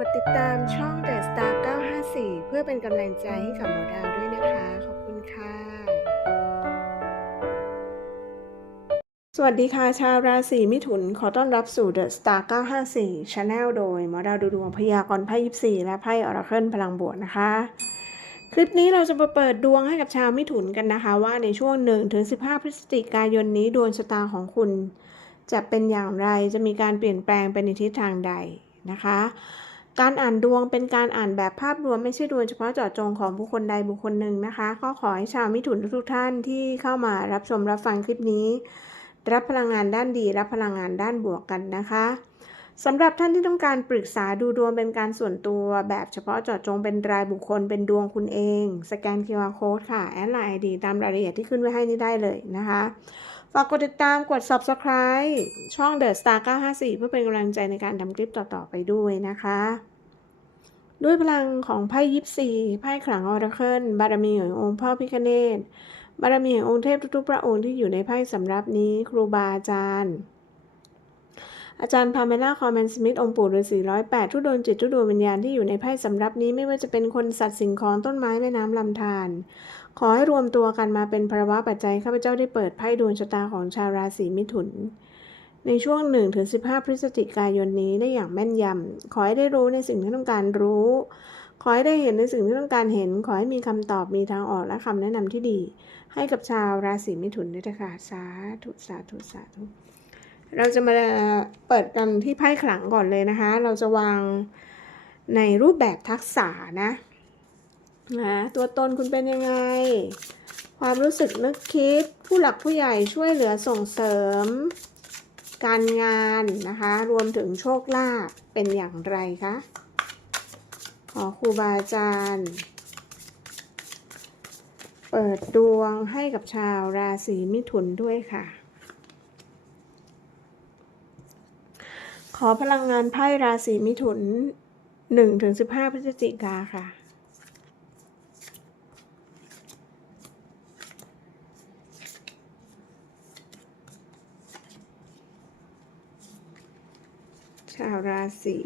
กดติดตามช่อง The Star 954 เพื่อเป็นกำลังใจให้กับหมอดาวด้วยนะคะ ขอบคุณค่ะ สวัสดีค่ะ ชาวราศีมิถุน ขอต้อนรับสู่ The Star 954 Channel โดยหมอดาวดูดวงพยากรณ์ไพ่24 และไพ่ออราเคิลพลังบวกนะคะ คลิปนี้เราจะมาเปิดดวงให้กับชาวมิถุนกันนะคะ ว่าในช่วง1ถึง15 พฤศจิกายนนี้ดวงชะตาของคุณจะเป็นอย่างไร จะมีการเปลี่ยนแปลงไปในทิศทางใดนะคะ การอ่านดวงเป็นการอ่านแบบภาพรวมไม่ใช่ดวงเฉพาะเจาะจงของบุคคลใดบุคคลหนึ่งนะคะ ก็ขอให้ชาวมิถุนทุกท่านที่เข้ามารับชมรับฟังคลิปนี้ รับพลังงานด้านดี รับพลังงานด้านบวกกันนะคะสำหรับท่านที่ต้องการปรึกษาดูดวงเป็นการส่วนตัวแบบเฉพาะเจาะจงเป็นรายบุคคลเป็นดวงคุณเอง สแกน QR Code ค่ะ แอดไลน์ดีตามรายละเอียดที่ขึ้นไว้ให้นี่ได้เลยนะคะ ฝากกดติดตามกด subscribe ช่อง The Star 954 เพื่อเป็นกำลังใจในการทำคลิปต่อ ๆ ไปด้วยนะคะ ด้วยพลังของไพ่ยิปซีไพ่ขลังออราเคิลบารมีขององค์พ่อพิคเนตบารมีขององค์เทพทุกๆพระองค์ที่อยู่ในไพ่สำรับนี้ครูบาอาจารย์ อาจารย์พาเมล่าคอมเมนสมิธองค์ปู่ฤาษีร้อยแปดทุดวงจิตทุดวงวิญญาณที่อยู่ในไพ่สำรับนี้ไม่ว่าจะเป็นคนสัตว์สิ่งของต้นไม้แม่น้ำลำธารขอให้รวมตัวกันมาเป็นภาวะปัจจัยข้าพเจ้าได้เปิดไพ่ดวงชะตาของชาวราศีมิถุน ในช่วง1ถึง15 พฤศจิกายนนี้ได้อย่างแม่นยำ ขอให้ได้รู้ในสิ่งที่ต้องการรู้ ขอให้ได้เห็นในสิ่งที่ต้องการเห็น ขอให้มีคำตอบ มีทางออก และคำแนะนำที่ดี ให้กับชาวราศีมิถุนด้วยนะคะสาธุสาธุสาธุ เราจะมาเปิดกันที่ไพ่ขลังก่อนเลยนะคะ เราจะวางในรูปแบบทักษะนะนะตัวตนคุณเป็นยังไง ความรู้สึกนึกคิด ผู้หลักผู้ใหญ่ช่วยเหลือส่งเสริม การงานนะคะ รวมถึงโชคลาภเป็นอย่างไรคะขอครูบาอาจารย์ เปิดดวงให้กับชาวราศีมิถุนด้วยค่ะ ขอพลังงานไพ่ราศีมิถุน1-15พฤศจิกาค่ะ ราศี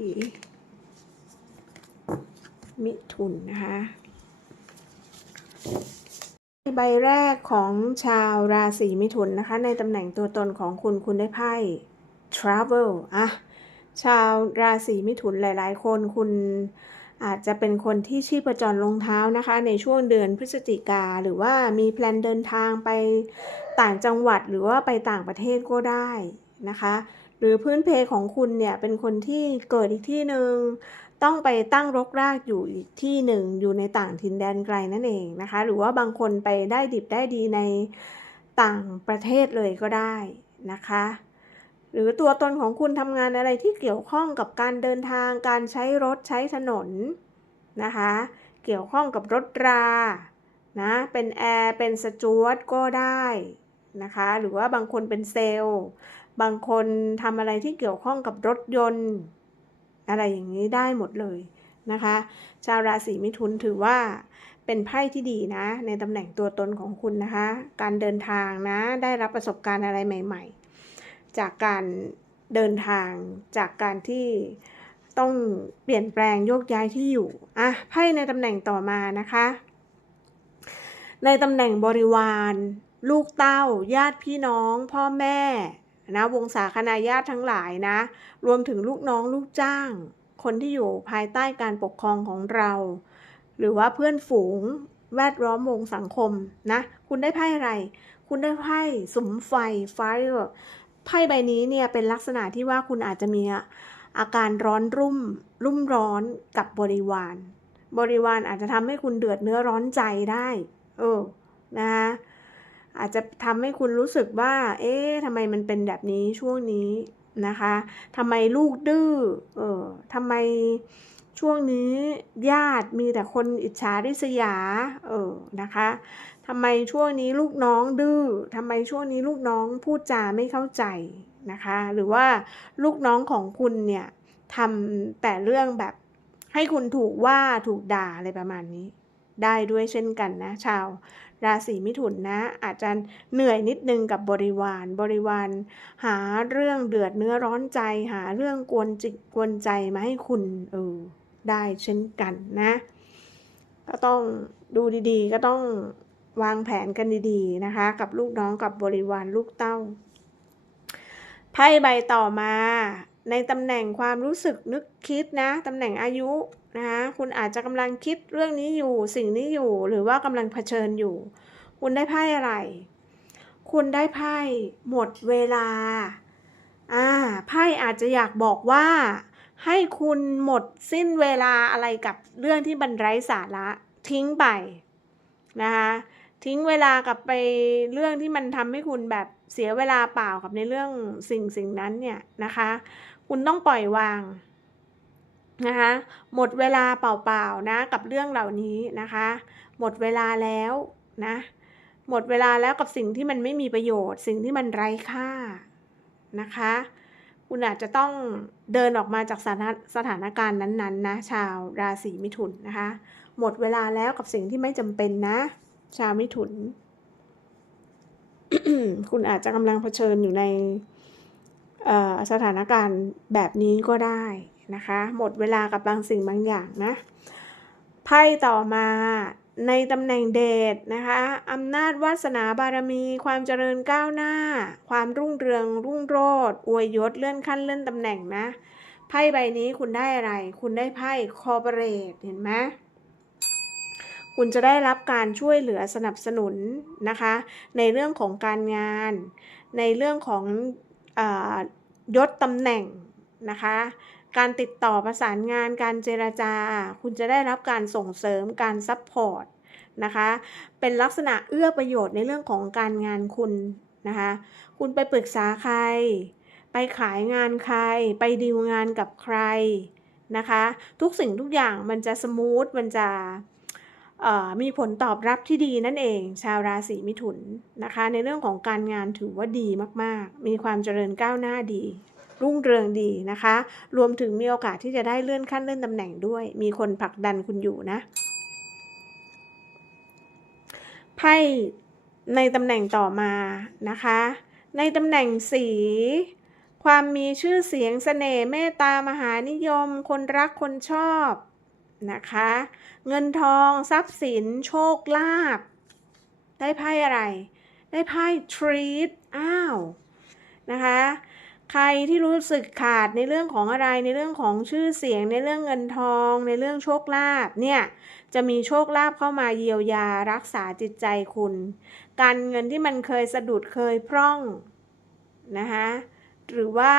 มิถุนนะคะใบแรกของชาวราศีมิถุนนะคะ ในตำแหน่งตัวตนของคุณคุณได้ไพ่ travel อะชาวราศีมิถุนหลาย ๆ คนคุณอาจจะเป็นคนที่ชีพจรลงเท้านะคะ ในช่วงเดือนพฤศจิกาหรือว่ามีแพลนเดินทางไปต่างจังหวัดหรือว่าไปต่างประเทศก็ได้นะคะ หรือพื้นเพของคุณเนี่ยเป็นคนที่เกิดอีกที่หนึ่งต้องไปตั้งรกรากอยู่อีกที่หนึ่งอยู่ในต่างถิ่นแดนไกลนั่นเองนะคะ หรือว่าบางคนไปได้ดิบได้ดีในต่างประเทศเลยก็ได้นะคะ หรือตัวตนของคุณทำงานอะไรที่เกี่ยวข้องกับการเดินทางการใช้รถใช้ถนนนะคะ เกี่ยวข้องกับรถรานะเป็นแอร์เป็นสจวตก็ได้นะคะ หรือว่าบางคนเป็นเซลล์ บางคนทำอะไรที่เกี่ยวข้องกับรถยนต์ อะไรอย่างนี้ได้หมดเลยนะคะ ชาวราศีมิถุนถือว่าเป็นไพ่ที่ดีนะ ในตำแหน่งตัวตนของคุณนะคะ การเดินทางนะ ได้รับประสบการณ์อะไรใหม่ ๆ จากการเดินทางจากการที่ต้องเปลี่ยนแปลงโยกย้ายที่อยู่อะไพ่ในตำแหน่งต่อมานะคะ ในตำแหน่งบริวาร ลูกเต้า ญาติพี่น้อง พ่อแม่ นะวงศาคณาญาติทั้งหลายนะ รวมถึงลูกน้องลูกจ้าง คนที่อยู่ภายใต้การปกครองของเรา หรือว่าเพื่อนฝูงแวดล้อมวงสังคมนะ คุณได้ไพ่อะไร คุณได้ไพ่สุมไฟ fire ไพ่ใบนี้เนี่ยเป็นลักษณะที่ว่าคุณอาจจะมีอาการร้อนรุ่ม รุ่มร้อนกับบริวาร บริวารอาจจะทำให้คุณเดือดเนื้อร้อนใจได้ เออ นะคะ อาจจะทำให้คุณรู้สึกว่า เอ๊ะทำไมมันเป็นแบบนี้ช่วงนี้นะคะทำไมลูกดื้อ เออทำไมช่วงนี้ญาติมีแต่คนอิจฉาริษยา เออนะคะทำไมช่วงนี้ลูกน้องดื้อทำไมช่วงนี้ลูกน้องพูดจาไม่เข้าใจนะคะ หรือว่าลูกน้องของคุณเนี่ยทำแต่เรื่องแบบให้คุณถูกว่าถูกด่าอะไรประมาณนี้ ได้ด้วยเช่นกันนะ ชาว ราศีมิถุนนะ อาจจะเหนื่อยนิดนึงกับบริวารบริวารหาเรื่องเดือดเนื้อร้อนใจหาเรื่องกวนจิตกวนใจมาให้คุณเออได้เช่นกันนะ ก็ต้องดูดีๆ ก็ต้องวางแผนกันดีๆนะคะ กับลูกน้องกับบริวารลูกเต้าไพ่ใบต่อมา ในตำแหน่งความรู้สึกนึกคิดนะตำแหน่งอายุนะคะคุณอาจจะกำลังคิดเรื่องนี้อยู่สิ่งนี้อยู่หรือว่ากำลังเผชิญอยู่ คุณได้ไพ่อะไร คุณได้ไพ่หมดเวลาอ่าไพ่อาจจะอยากบอกว่า ให้คุณหมดสิ้นเวลาอะไรกับเรื่องที่บรรไร้สาระทิ้งไปนะคะทิ้งเวลากับไปเรื่องที่มันทำให้คุณแบบเสียเวลาเปล่ากับในเรื่องสิ่งสิ่งนั้นเนี่ยนะคะ คุณต้องปล่อยวางนะคะหมดเวลาเปล่าๆนะกับเรื่องเหล่านี้นะคะ หมดเวลาแล้วนะหมดเวลาแล้วกับสิ่งที่มันไม่มีประโยชน์ สิ่งที่มันไร้ค่านะคะ คุณอาจจะต้องเดินออกมาจากสถานสถานการณ์นั้นๆนะชาวราศีมิถุนนะคะ หมดเวลาแล้วกับสิ่งที่ไม่จำเป็นนะ ชาวมิถุน คุณอาจจะกำลังเผชิญอยู่ใน สถานการณ์แบบนี้ก็ได้นะคะ หมดเวลากับบางสิ่งบางอย่างนะไพ่ต่อมาในตำแหน่งเดชนะคะอำนาจวาสนาบารมี ความเจริญก้าวหน้า ความรุ่งเรืองรุ่งโรจน์อวยยศเลื่อนขั้นเลื่อนตำแหน่งนะไพ่ใบนี้คุณได้อะไร คุณได้ไพ่คอร์ปอเรทเห็นไหมคุณจะได้รับการช่วยเหลือสนับสนุนนะคะ ในเรื่องของการงาน ในเรื่องของ ยศตำแหน่งนะคะ การติดต่อประสานงานการเจรจา คุณจะได้รับการส่งเสริมการซัพพอร์ตนะคะ เป็นลักษณะเอื้อประโยชน์ในเรื่องของการงานคุณนะคะ คุณไปปรึกษาใคร ไปขายงานใคร ไปดีลงานกับใครนะคะ ทุกสิ่งทุกอย่างมันจะสมูท มันจะ มีผลตอบรับที่ดีนั่นเอง ชาวราศีมิถุนนะคะ ในเรื่องของการงานถือว่าดีมากๆ มีความเจริญก้าวหน้าดี รุ่งเรืองดีนะคะ รวมถึงมีโอกาสที่จะได้เลื่อนขั้นเลื่อนตำแหน่งด้วย มีคนผลักดันคุณอยู่นะไพ่ในตำแหน่งต่อมานะคะ ในตำแหน่งสี ความมีชื่อเสียงสเสน่ห์เมตตามหานิยม คนรักคนชอบ นะคะ เงินทองทรัพย์สิน โชคลาภได้ไพ่อะไร ได้ไพ่ treat อ้าวนะคะใครที่รู้สึกขาดในเรื่องของอะไรในเรื่องของชื่อเสียง ในเรื่องเงินทอง ในเรื่องโชคลาภเนี่ยจะมีโชคลาภเข้ามาเยียวยารักษาจิตใจคุณ การเงินที่มันเคยสะดุดเคยพร่องนะคะหรือว่า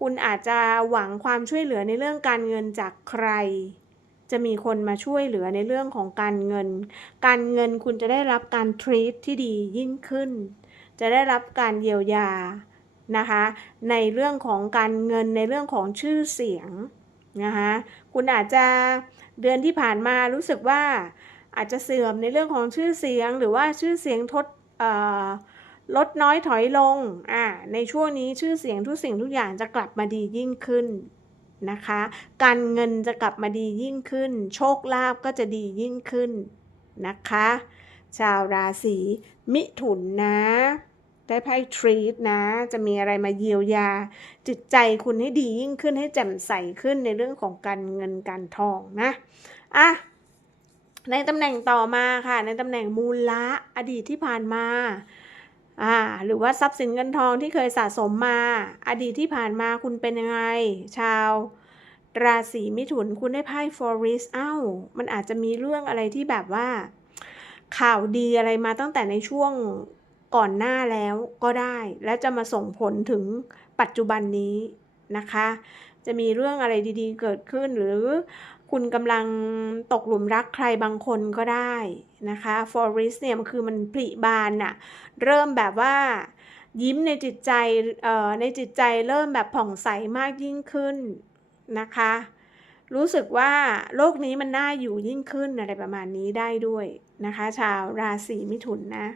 คุณอาจจะหวังความช่วยเหลือในเรื่องการเงินจากใคร จะมีคนมาช่วยเหลือในเรื่องของการเงิน การเงินคุณจะได้รับการทรีตที่ดียิ่งขึ้น จะได้รับการเยียวยานะคะ ในเรื่องของการเงินในเรื่องของชื่อเสียงนะคะคุณอาจจะเดือนที่ผ่านมารู้สึกว่าอาจจะเสื่อมในเรื่องของชื่อเสียง หรือว่าชื่อเสียงทดลดน้อยถอยลงอ่าในช่วงนี้ชื่อเสียงทุกสิ่งทุกอย่างจะกลับมาดียิ่งขึ้น นะคะ การเงินจะกลับมาดียิ่งขึ้น โชคลาภก็จะดียิ่งขึ้นนะคะ ชาวราศีมิถุนนะ ได้ไพ่ทรีตนะ จะมีอะไรมาเยียวยา จิตใจคุณให้ดียิ่งขึ้นให้แจ่มใสขึ้นในเรื่องของการเงินการทองนะอะในตำแหน่งต่อมาค่ะ ในตำแหน่งมูลละอดีตที่ผ่านมาอ่าหรือว่าทรัพย์สินเงินทองที่เคยสะสมมา อดีตที่ผ่านมาคุณเป็นยังไง ชาว ราศีมิถุนคุณได้ไพ่ forest อ้าวมันอาจจะมีเรื่องอะไรที่แบบว่า ข่าวดีอะไรมาตั้งแต่ในช่วงก่อนหน้าแล้วก็ได้ และจะมาส่งผลถึงปัจจุบันนี้นะคะ จะมีเรื่องอะไรดีๆ เกิดขึ้นหรือคุณกำลังตกหลุมรักใครบางคนก็ได้นะคะ forest เนี่ยมันคือมันผลิบานน่ะเริ่มแบบว่ายิ้มในจิตใจเอ่อในจิตใจเริ่มแบบผ่องใสมากยิ่งขึ้น นะคะ รู้สึกว่าโลกนี้มันน่าอยู่ยิ่งขึ้นอะไรประมาณนี้ได้ด้วยนะคะ ชาวราศีมิถุนนะ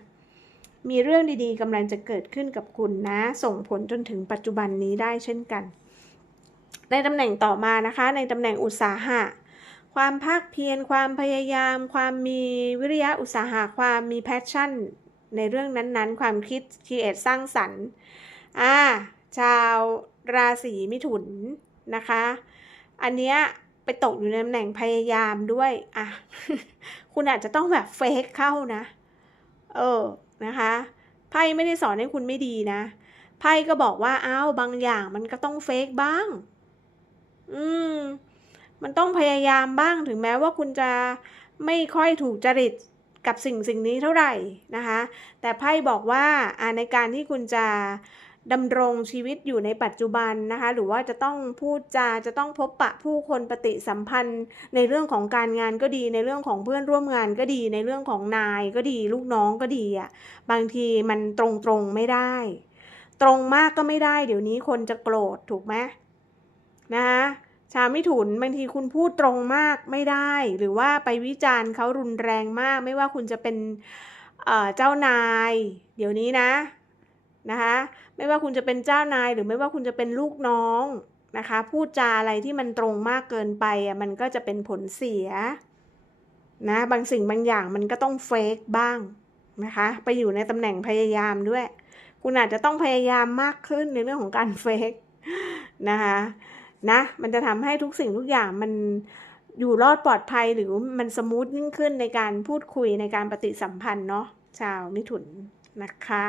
มีเรื่องดีๆกำลังจะเกิดขึ้นกับคุณนะ ส่งผลจนถึงปัจจุบันนี้ได้เช่นกัน ในตำแหน่งต่อมานะคะ ในตำแหน่งอุตสาหะความภาคเพียรความพยายาม ความมีวิริยะอุตสาหะความมีแพชชั่น ในเรื่องนั้นๆ ความคิดคิดเอทสร้างสรรค์อ่าชาวราศีมิถุนนะคะ อันเนี้ยไปตกอยู่ในตำแหน่งพยายามด้วย อะ คุณอาจจะต้องแบบเฟกเข้านะ เออ นะคะ ไพ่ไม่ได้สอนให้คุณไม่ดีนะ ไพ่ก็บอกว่า อ้าว บางอย่างมันก็ต้องเฟกบ้าง อืม มันต้องพยายามบ้าง ถึงแม้ว่าคุณจะไม่ค่อยถูกจริตกับสิ่งสิ่งนี้เท่าไหร่นะคะ แต่ไพ่บอกว่าอ่าในการที่คุณจะ ดำรงชีวิตอยู่ในปัจจุบันนะคะ หรือว่าจะต้องพูดจาจะต้องพบปะผู้คนปฏิสัมพันธ์ ในเรื่องของการงานก็ดี ในเรื่องของเพื่อนร่วมงานก็ดี ในเรื่องของนายก็ดี ลูกน้องก็ดีอะบางทีมันตรงตรงไม่ได้ ตรงมากก็ไม่ได้ เดี๋ยวนี้คนจะโกรธถูกไหมนะคะชาวมิถุนบางทีคุณพูดตรงมากไม่ได้ หรือว่าไปวิจารณ์เขารุนแรงมาก ไม่ว่าคุณจะเป็นเออเจ้านาย เดี๋ยวนี้นะ นะคะไม่ว่าคุณจะเป็นเจ้านายหรือไม่ว่าคุณจะเป็นลูกน้องนะคะ พูดจาอะไรที่มันตรงมากเกินไปอะมันก็จะเป็นผลเสียนะบางสิ่งบางอย่างมันก็ต้องเฟกบ้างนะคะไปอยู่ในตำแหน่งพยายามด้วย คุณอาจจะต้องพยายามมากขึ้นในเรื่องของการเฟกนะคะนะมันจะทำให้ทุกสิ่งทุกอย่างมันอยู่รอดปลอดภัยหรือมันสมูทยิ่งขึ้นในการพูดคุยในการปฏิสัมพันธ์เนาะชาวมิถุนนะคะ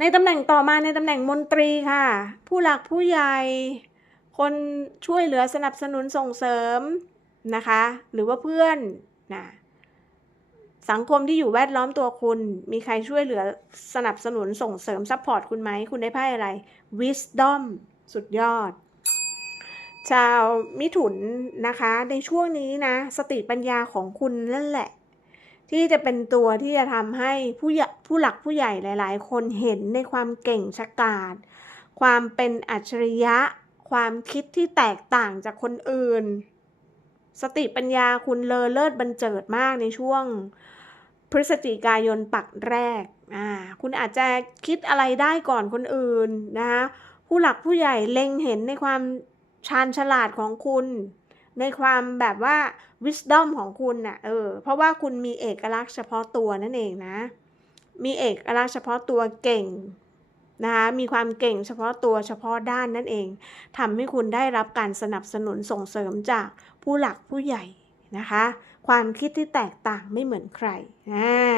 ในตำแหน่งต่อมาในตำแหน่งมนตรีค่ะ ผู้หลักผู้ใหญ่ คนช่วยเหลือสนับสนุนส่งเสริมนะคะ หรือว่าเพื่อนนะสังคมที่อยู่แวดล้อมตัวคุณ มีใครช่วยเหลือสนับสนุนส่งเสริมซัพพอร์ตคุณไหม คุณได้ไพ่อะไร wisdom สุดยอด ชาวมิถุนนะคะ ในช่วงนี้นะ สติปัญญาของคุณนั่นแหละ ที่จะเป็นตัวที่จะทำให้ผู้ผู้หลักผู้ใหญ่หลาย ๆ คนเห็นในความเก่งชะกาจความเป็นอัจฉริยะ ความคิดที่แตกต่างจากคนอื่น สติปัญญาคุณเลอเลิศบันเจิดมากในช่วง พฤศจิกายนปักแรกอ่าคุณอาจจะคิดอะไรได้ก่อนคนอื่นนะคะผู้หลักผู้ใหญ่เล็งเห็นในความชาญฉลาดของคุณ ในความแบบว่า wisdom ของคุณน่ะเออเพราะว่าคุณมีเอกลักษณ์เฉพาะตัวนั่นเองนะ มีเอกลักษณ์เฉพาะตัวเก่งนะคะมีความเก่งเฉพาะตัวเฉพาะด้านนั่นเองทำให้คุณได้รับการสนับสนุนส่งเสริมจากผู้หลักผู้ใหญ่นะคะ ความคิดที่แตกต่างไม่เหมือนใครอ่า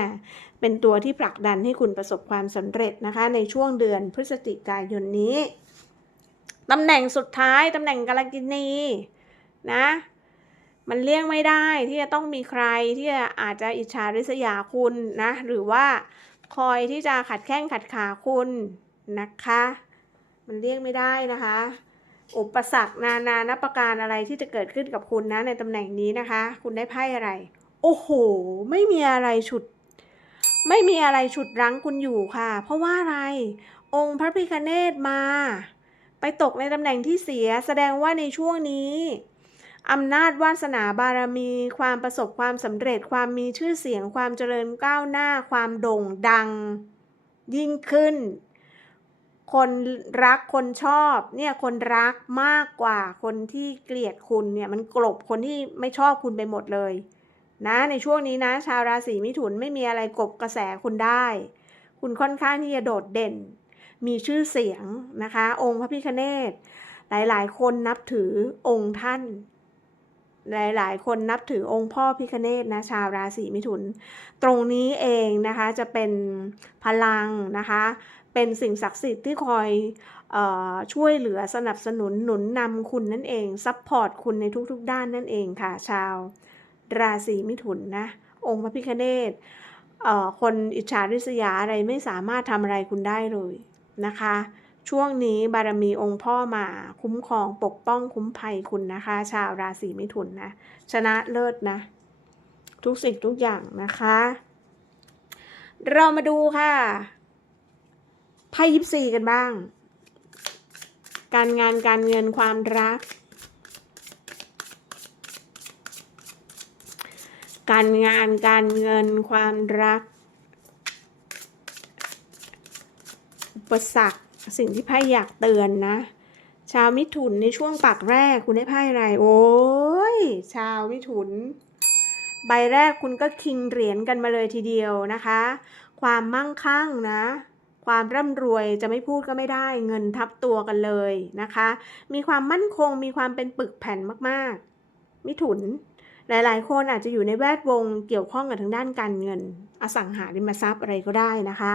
เป็นตัวที่ผลักดันให้คุณประสบความสำเร็จนะคะ ในช่วงเดือนพฤศจิกายนนี้ตำแหน่งสุดท้ายตำแหน่งกาลกินี นะ มันเลี่ยงไม่ได้ที่จะต้องมีใครที่จะอาจจะอิจฉาริษยาคุณนะ หรือว่าคอยที่จะขัดแข้งขัดขาคุณนะคะ มันเลี่ยงไม่ได้นะคะ อุปสรรคนานานับประการอะไรที่จะเกิดขึ้นกับคุณนะในตำแหน่งนี้นะคะ คุณได้ไพ่อะไร โอ้โห ไม่มีอะไรฉุด ไม่มีอะไรฉุดรั้งคุณอยู่ค่ะ เพราะว่าอะไร องค์พระพิคเนตมา ไปตกในตำแหน่งที่เสีย แสดงว่าในช่วงนี้ อำนาจวาสนาบารมี ความประสบความสำเร็จความมีชื่อเสียง ความเจริญก้าวหน้า ความโด่งดัง ยิ่งขึ้น คนรักคนชอบเนี่ยคนรักมากกว่าคนที่เกลียดคุณเนี่ยมันกลบคนที่ไม่ชอบคุณไปหมดเลย นะในช่วงนี้นะ ชาวราศีมิถุนไม่มีอะไรกลบกระแสคุณได้ คุณค่อนข้างที่จะโดดเด่น มีชื่อเสียงนะคะ องค์พระพิคเนตหลายๆ คนนับถือองค์ท่าน หลายๆ คนนับถือองค์พ่อพิคเนตนะชาวราศีมิถุน ตรงนี้เองนะคะจะเป็นพลังนะคะ เป็นสิ่งศักดิ์สิทธิ์ที่คอยออช่วยเหลือสนับสนุนหนุนนำคุณนั่นเองซัพพอร์ตคุณในทุกๆ ด้านนั่นเองค่ะ ชาวราศีมิถุนนะองค์พระพิคเนตคนอิจฉาริษยาอะไรไม่สามารถทำอะไรคุณได้เลยนะคะ ช่วงนี้บารมีองค์พ่อมาคุ้มครองปกป้องคุ้มภัยคุณนะคะ ชาวราศีมิถุนนะ ชนะเลิศนะ ทุกสิ่งทุกอย่างนะคะ เรามาดูค่ะไพ่ยิปซีกันบ้าง การงานการเงินความรัก การงานการเงินความรัก อุปสรรค สิ่งที่ไพ่อยากเตือนนะ ชาวมิถุนในช่วงปากแรกคุณได้ไพ่อะไร โอ้ยยชาวมิถุน ใบแรกคุณก็คิงเหรียญกันมาเลยทีเดียวนะคะ ความมั่งคั่งนะความร่ำรวยจะไม่พูดก็ไม่ได้เงินทับตัวกันเลยนะคะ มีความมั่นคงมีความเป็นปึกแผ่นมากๆ มิถุน หลายๆ คนอาจจะอยู่ในแวดวงเกี่ยวข้องกับทางด้านการเงิน อสังหาริมทรัพย์อะไรก็ได้นะคะ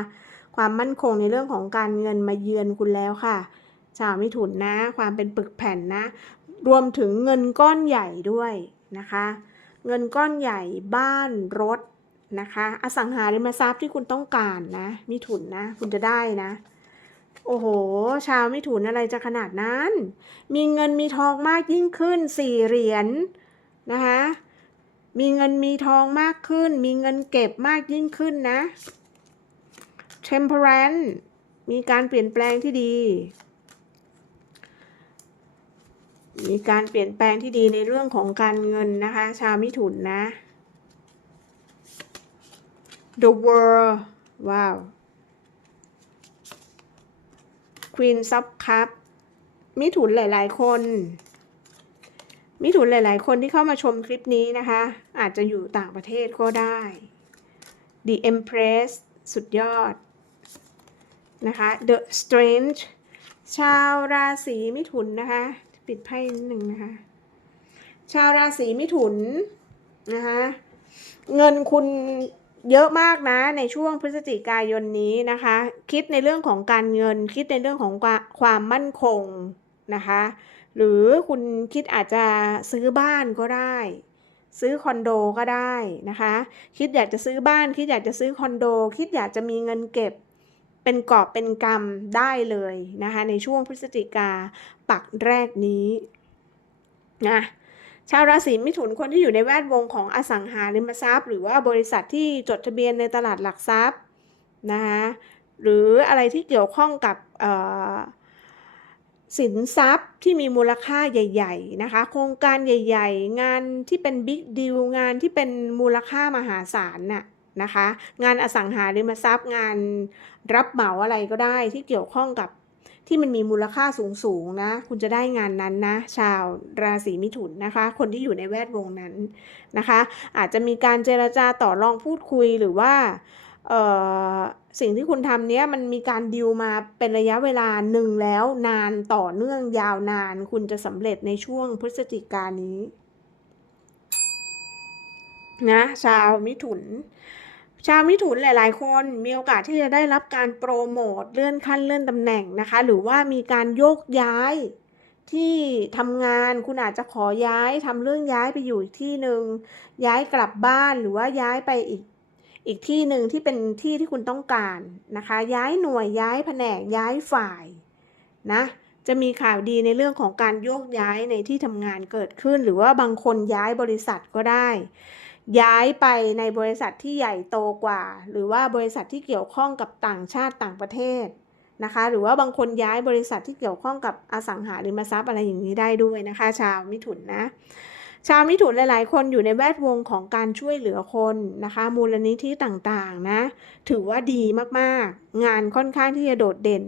ความมั่นคงในเรื่องของการเงินมาเยือนคุณแล้วค่ะ ชาวมิถุนนะ ความเป็นปึกแผ่นนะ รวมถึงเงินก้อนใหญ่ด้วยนะคะ เงินก้อนใหญ่บ้านรถนะคะ อสังหาริมทรัพย์ที่คุณต้องการนะ มิถุนนะ คุณจะได้นะ โอ้โห ชาวมิถุนอะไรจะขนาดนั้น มีเงินมีทองมากยิ่งขึ้นสี่เหรียญนะคะมีเงินมีทองมากขึ้น มีเงินเก็บมากยิ่งขึ้นนะ temperance มีการเปลี่ยนแปลงที่ดี มีการเปลี่ยนแปลงที่ดีในเรื่องของการเงินนะคะ ชาวมิถุนนะ The World ว้าว Queen of Cup มิถุนหลาย ๆ คน มิถุนหลาย ๆ คนที่เข้ามาชมคลิปนี้นะคะ อาจจะอยู่ต่างประเทศก็ได้ The Empress สุดยอด นะคะ The Strange ชาวราศีมิถุนนะคะ ปิดไพ่นิดหนึ่งนะคะ ชาวราศีมิถุนนะคะเงินคุณเยอะมากนะในช่วงพฤศจิกายนนี้นะคะ คิดในเรื่องของการเงิน คิดในเรื่องของความมั่นคงนะคะ หรือคุณคิดอาจจะซื้อบ้านก็ได้ ซื้อคอนโดก็ได้นะคะ คิดอยากจะซื้อบ้าน คิดอยากจะซื้อคอนโด คิดอยากจะมีเงินเก็บ เป็นกอบเป็นกำได้เลยนะคะในช่วงพฤศจิกาปักแรกนี้นะชาวราศีมิถุนคนที่อยู่ในแวดวงของอสังหาริมทรัพย์ หรือว่าบริษัทที่จดทะเบียนในตลาดหลักทรัพย์นะคะหรืออะไรที่เกี่ยวข้องกับสินทรัพย์ที่มีมูลค่าใหญ่ ๆ นะคะ โครงการใหญ่ ๆ งานที่เป็นบิ๊กดีลงานที่เป็นมูลค่ามหาศาลน่ะนะคะ งานอสังหาริมทรัพย์งาน รับเหมาอะไรก็ได้ที่เกี่ยวข้องกับที่มันมีมูลค่าสูงๆนะ คุณจะได้งานนั้นนะ ชาวราศีมิถุนนะคะ คนที่อยู่ในแวดวงนั้นนะคะ อาจจะมีการเจรจาต่อรองพูดคุยหรือว่าสิ่งที่คุณทำเนี้ยมันมีการดิวมาเป็นระยะเวลาหนึ่งแล้วนานต่อเนื่องยาวนาน คุณจะสำเร็จในช่วงพฤศจิกายนนี้นะชาวมิถุน ชาวมิถุนหลาย ๆ คนมีโอกาสที่จะได้รับการโปรโมทเลื่อนขั้นเลื่อนตำแหน่งนะคะ หรือว่ามีการโยกย้ายที่ทำงานคุณอาจจะขอย้ายทำเรื่องย้ายไปอยู่อีกที่หนึ่งย้ายกลับบ้านหรือว่าย้ายไปอีก อีกที่หนึ่งที่เป็นที่ที่คุณต้องการนะคะ ย้ายหน่วยย้ายแผนกย้ายฝ่ายนะจะมีข่าวดีในเรื่องของการโยกย้ายในที่ทำงานเกิดขึ้น หรือว่าบางคนย้ายบริษัทก็ได้ ย้ายไปในบริษัทที่ใหญ่โตกว่า หรือว่าบริษัทที่เกี่ยวข้องกับต่างชาติต่างประเทศนะคะ หรือว่าบางคนย้ายบริษัทที่เกี่ยวข้องกับอสังหาริมทรัพย์อะไรอย่างนี้ได้ด้วยนะคะ ชาวมิถุนนะ ชาวมิถุนหลาย ๆ คนอยู่ในแวดวงของการช่วยเหลือคนนะคะ มูลนิธิต่างๆนะ ถือว่าดีมากๆ งานค่อนข้างที่จะโดดเด่น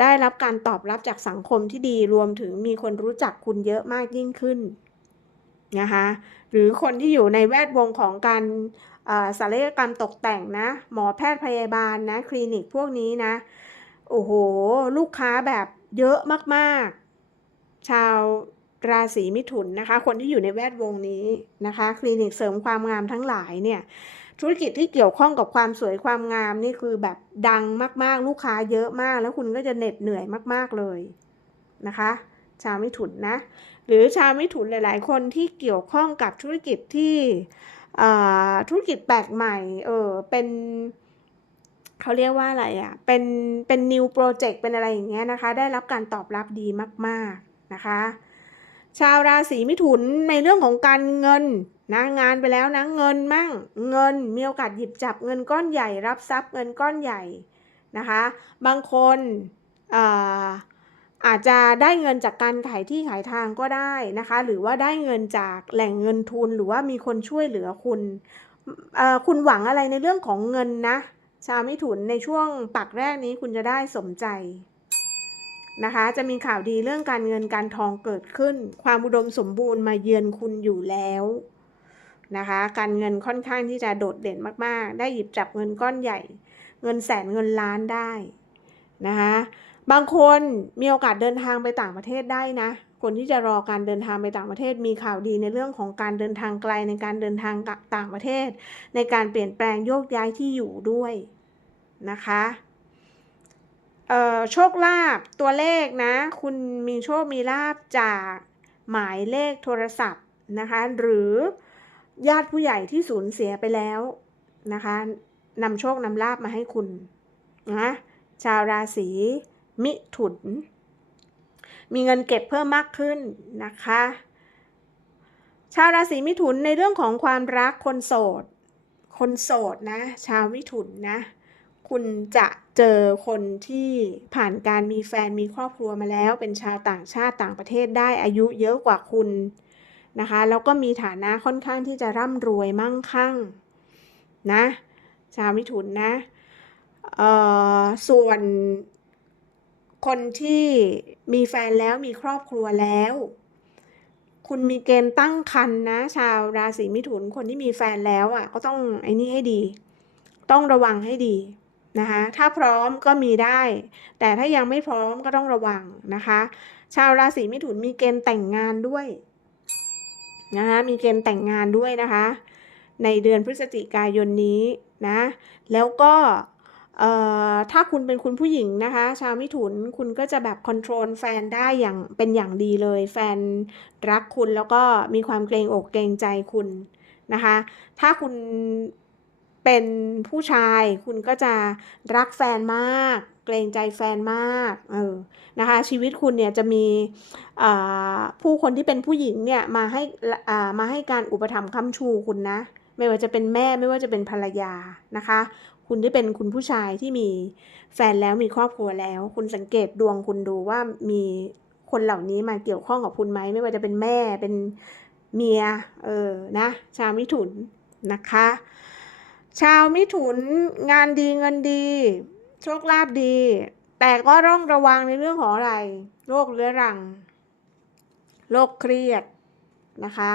ได้รับการตอบรับจากสังคมที่ดีรวมถึงมีคนรู้จักคุณเยอะมากยิ่งขึ้นนะคะ หรือคนที่อยู่ในแวดวงของการศัลยกรรมตกแต่งนะ หมอแพทย์พยาบาลนะ คลินิกพวกนี้นะ โอ้โห ลูกค้าแบบเยอะมากๆ ชาวราศีมิถุนนะคะ คนที่อยู่ในแวดวงนี้นะคะ คลินิกเสริมความงามทั้งหลายเนี่ย ธุรกิจที่เกี่ยวข้องกับความสวยความงามนี่คือแบบดังมากๆ ลูกค้าเยอะมาก แล้วคุณก็จะเหน็ดเหนื่อยมาก ๆเลยนะคะ ชาวมิถุนนะ หรือชาวมิถุนหลาย ๆ คนที่เกี่ยวข้องกับธุรกิจที่ธุรกิจแปลกใหม่ เออ เป็นเขาเรียกว่าอะไรอะ่ะ เป็น เป็น new project เป็นอะไรอย่างเงี้ยนะคะ ได้รับการตอบรับดีมาก ๆ นะคะ ชาวราศีมิถุนในเรื่องของการเงินนะงานไปแล้วนะเงินมั่ง เงินมีโอกาสหยิบจับเงินก้อนใหญ่ รับทรัพย์เงินก้อนใหญ่นะคะ บางคนอา อาจจะได้เงินจากการขายที่ขายทางก็ได้นะคะ หรือว่าได้เงินจากแหล่งเงินทุนหรือว่ามีคนช่วยเหลือคุณ คุณหวังอะไรในเรื่องของเงินนะ ชาวมิถุนในช่วงปักแรกนี้คุณจะได้สมใจนะคะ จะมีข่าวดีเรื่องการเงินการทองเกิดขึ้น ความอุดมสมบูรณ์มาเยือนคุณอยู่แล้วนะคะ การเงินค่อนข้างที่จะโดดเด่นมาก ๆ ได้หยิบจับเงินก้อนใหญ่ เงินแสนเงินล้านได้นะคะ บางคนมีโอกาสเดินทางไปต่างประเทศได้นะ คนที่จะรอการเดินทางไปต่างประเทศมีข่าวดีในเรื่องของการเดินทางไกลในการเดินทางกับต่างประเทศ ในการเปลี่ยนแปลงโยกย้ายที่อยู่ด้วยนะคะโชคลาภตัวเลขนะ คุณมีโชคมีลาภจากหมายเลขโทรศัพท์นะคะหรือญาติผู้ใหญ่ที่สูญเสียไปแล้วนะคะนำโชคนำลาภมาให้คุณนะชาวราศี มิถุน มีเงินเก็บเพิ่มมากขึ้นนะคะ ชาวราศีมิถุนในเรื่องของความรักคนโสด คนโสดนะ ชาวมิถุนนะ คุณจะเจอคนที่ผ่านการมีแฟนมีครอบครัวมาแล้ว เป็นชาวต่างชาติต่างประเทศได้อายุเยอะกว่าคุณนะคะแล้วก็มีฐานะค่อนข้างที่จะร่ำรวยมั่งคั่งนะชาวมิถุนนะส่วน คนที่มีแฟนแล้วมีครอบครัวแล้ว คุณมีเกณฑ์ตั้งครรภ์นะ ชาวราศีมิถุนคนที่มีแฟนแล้วอะก็ต้องไอ้นี่ให้ดี ต้องระวังให้ดีนะคะถ้าพร้อมก็มีได้ แต่ถ้ายังไม่พร้อมก็ต้องระวังนะคะ ชาวราศีมิถุนมีเกณฑ์แต่งงานด้วยนะคะมีเกณฑ์แต่งงานด้วยนะคะ ในเดือนพฤศจิกายนนี้นะ แล้วก็ ถ้าคุณเป็นคุณผู้หญิงนะคะ ชาวมิถุนคุณก็จะแบบคอนโทรลแฟนได้อย่างเป็นอย่างดีเลย แฟนรักคุณแล้วก็มีความเกรงอกเกรงใจคุณนะคะ ถ้าคุณเป็นผู้ชายคุณก็จะรักแฟนมาก เกรงใจแฟนมากเออนะคะชีวิตคุณเนี่ยจะมีผู้คนที่เป็นผู้หญิงเนี่ยมาให้มาให้การอุปถัมภ์ค้ำชูคุณนะไม่ว่าจะเป็นแม่ไม่ว่าจะเป็นภรรยานะคะ คุณที่เป็นคุณผู้ชายที่มีแฟนแล้วมีครอบครัวแล้ว คุณสังเกตดวงคุณดูว่ามีคนเหล่านี้มาเกี่ยวข้องกับคุณไหมไม่ว่าจะเป็นแม่เป็นเมียเออนะชาวมิถุนนะคะ ชาวมิถุนงานดีเงินดี โชคลาภดี แต่ก็ต้องระวังในเรื่องของอะไรโรคเรื้อรังโรคเครียดนะคะ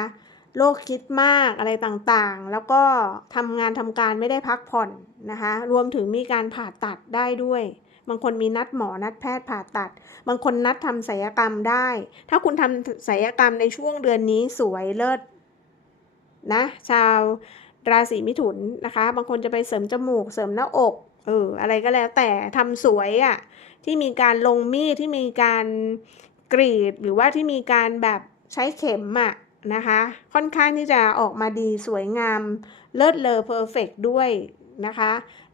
โรคคิดมากอะไรต่างๆ แล้วก็ทำงานทำการไม่ได้พักผ่อนนะคะ รวมถึงมีการผ่าตัดได้ด้วย บางคนมีนัดหมอนัดแพทย์ผ่าตัด บางคนนัดทำศัลยกรรมได้ ถ้าคุณทำศัลยกรรมในช่วงเดือนนี้สวยเลิศนะชาวราศีมิถุนนะคะ บางคนจะไปเสริมจมูก เสริมหน้าอกเอออะไรก็แล้วแต่ทำสวยอะ่ะที่มีการลงมีดที่มีการกรีดหรือว่าที่มีการแบบใช้เข็มอะ่ะ นะคะ ค่อนข้างที่จะออกมาดีสวยงาม เลิศเลอเพอร์เฟกด้วยนะคะ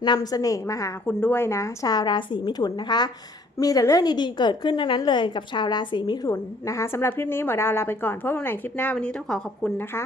นำเสน่ห์มาหาคุณด้วยนะ ชาวราศีมิถุนนะคะ มีแต่เรื่องดีๆเกิดขึ้นดังนั้นเลยกับชาวราศีมิถุนนะคะสำหรับคลิปนี้หมอดาวลาไปก่อนพบกันใหม่คลิปหน้าวันนี้ต้องขอขอบคุณนะคะ